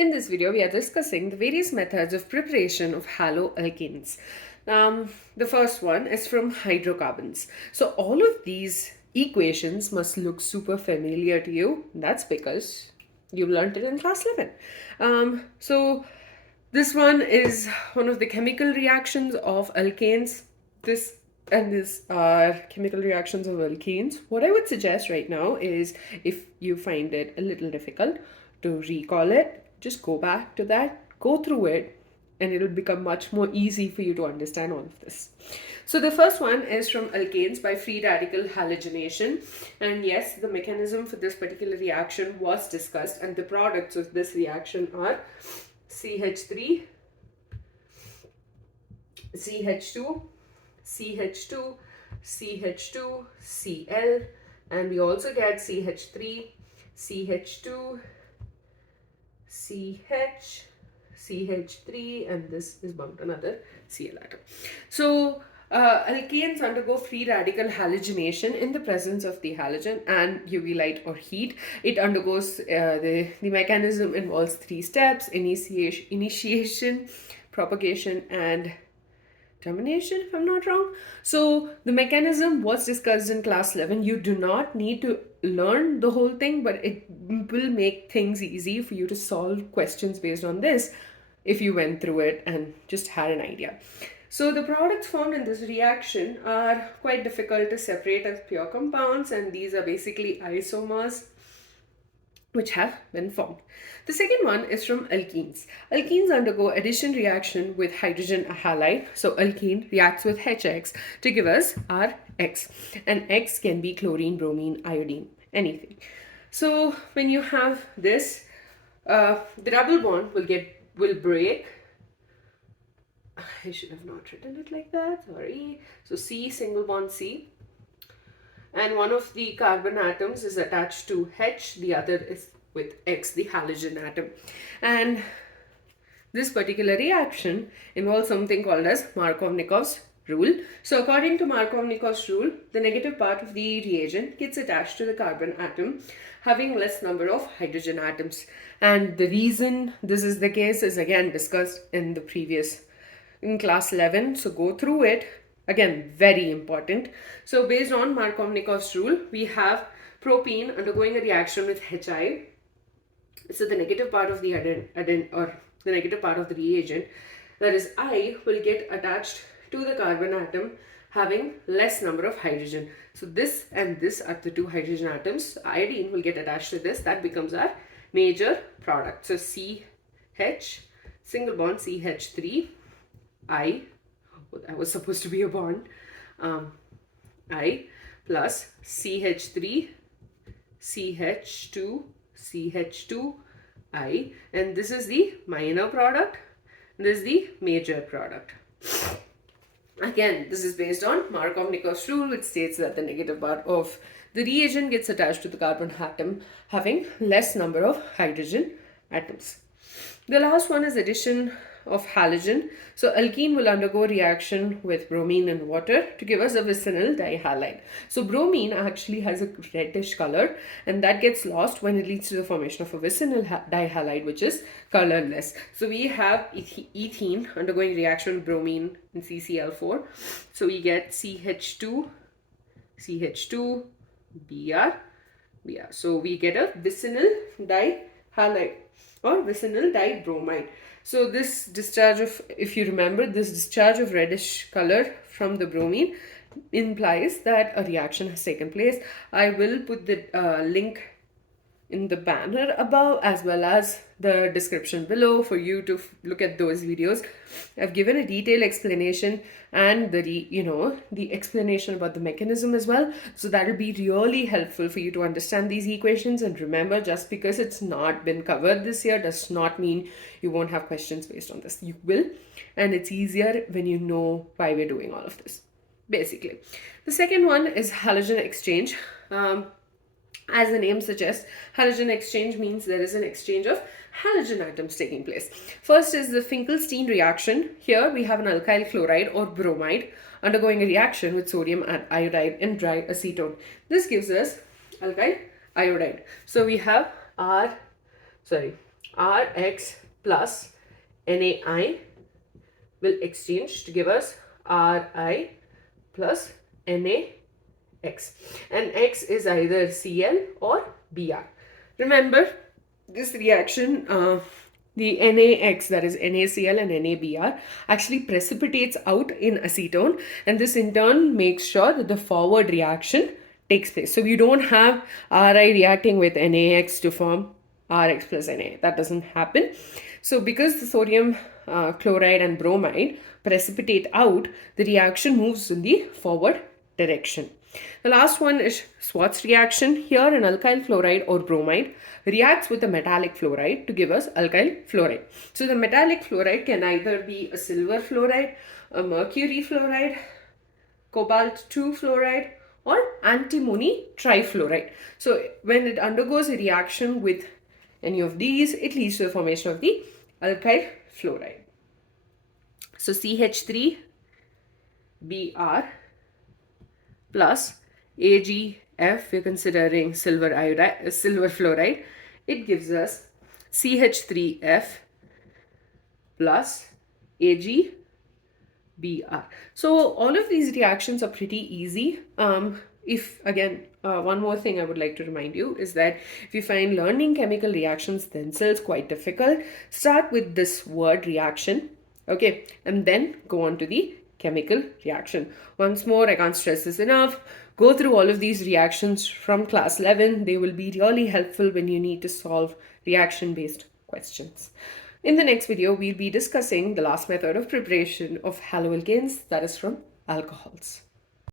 In this video, we are discussing the various methods of preparation of haloalkanes. The first one is from hydrocarbons. So all of these equations must look super familiar to you. That's because you learned it in class 11. So this one is one of the chemical reactions of alkanes. This are chemical reactions of alkenes. What I would suggest right now is, if you find it a little difficult to recall it, just go back to that, go through it, and it'll become much more easy for you to understand all of this. So the first one is from alkanes by free radical halogenation. And yes, the mechanism for this particular reaction was discussed, and the products of this reaction are CH3, CH2, CH2, CH2, Cl, and we also get CH3, CH2, CH, CH3, and this is bound to another Cl atom. So alkanes undergo free radical halogenation in the presence of the halogen and UV light or heat. It undergoes, the mechanism involves 3 steps: initiation, propagation, and termination, if I'm not wrong. So the mechanism was discussed in class 11. You do not need to learn the whole thing, but it will make things easy for you to solve questions based on this if you went through it and just had an idea. So the products formed in this reaction are quite difficult to separate as pure compounds, and these are basically isomers which have been formed. The second one is from alkenes. Alkenes undergo addition reaction with hydrogen halide. So alkene reacts with HX to give us our X. And X can be chlorine, bromine, iodine, anything. So when you have this, the double bond will break. I should have not written it like that, sorry. So C, single bond C. And one of the carbon atoms is attached to H, the other is with X, the halogen atom. And this particular reaction involves something called as Markovnikov's rule. So according to Markovnikov's rule, the negative part of the reagent gets attached to the carbon atom, having less number of hydrogen atoms. And the reason this is the case is again discussed in class 11. So go through it. Again, very important. So based on Markovnikov's rule, we have propene undergoing a reaction with HI. So the negative part of the the negative part of the reagent, that is I, will get attached to the carbon atom having less number of hydrogen. So this and this are the 2 hydrogen atoms. Iodine will get attached to this. That becomes our major product. So CH, single bond CH3, I, that was supposed to be a bond, I plus CH3, CH2, CH2, I, and this is the minor product, this is the major product. Again, this is based on Markovnikov's rule, which states that the negative part of the reagent gets attached to the carbon atom having less number of hydrogen atoms. The last one is addition of halogen. So alkene will undergo reaction with bromine and water to give us a vicinal dihalide. So bromine actually has a reddish color, and that gets lost when it leads to the formation of a vicinal dihalide, which is colorless. So we have ethene undergoing reaction with bromine and CCl4. So we get CH2, CH2, Br. So we get a vicinal dihalide or vicinal dibromide. So this discharge of, if you remember, this discharge of reddish color from the bromine implies that a reaction has taken place. I will put the link in the banner above as well as the description below for you to look at those videos. I've given a detailed explanation and the explanation about the mechanism as well. So that will be really helpful for you to understand these equations. And remember, just because it's not been covered this year does not mean you won't have questions based on this. You will, and it's easier when you know why we're doing all of this, basically. The second one is halogen exchange. As the name suggests, halogen exchange means there is an exchange of halogen atoms taking place. First is the Finkelstein reaction. Here we have an alkyl chloride or bromide undergoing a reaction with sodium and iodide in dry acetone. This gives us alkyl iodide. So we have Rx plus NaI will exchange to give us Ri plus NaX. And X is either Cl or Br. Remember, this reaction, the NaX, that is NaCl and NaBr, actually precipitates out in acetone, and this in turn makes sure that the forward reaction takes place. So we don't have Ri reacting with NaX to form Rx plus Na. That doesn't happen. So because the sodium chloride and bromide precipitate out, the reaction moves in the forward direction. The last one is Swarts reaction. Here an alkyl fluoride or bromide reacts with a metallic fluoride to give us alkyl fluoride. So the metallic fluoride can either be a silver fluoride, a mercury fluoride, cobalt 2 fluoride, or antimony trifluoride. So when it undergoes a reaction with any of these, it leads to the formation of the alkyl fluoride. So CH3Br plus AgF, we're considering silver fluoride, it gives us CH3F plus AgBr. So all of these reactions are pretty easy. One more thing I would like to remind you is that if you find learning chemical reactions themselves quite difficult, start with this word reaction, okay, and then go on to the chemical reaction. Once more, I can't stress this enough. Go through all of these reactions from class 11. They will be really helpful when you need to solve reaction-based questions. In the next video, we'll be discussing the last method of preparation of haloalkanes, that is from alcohols.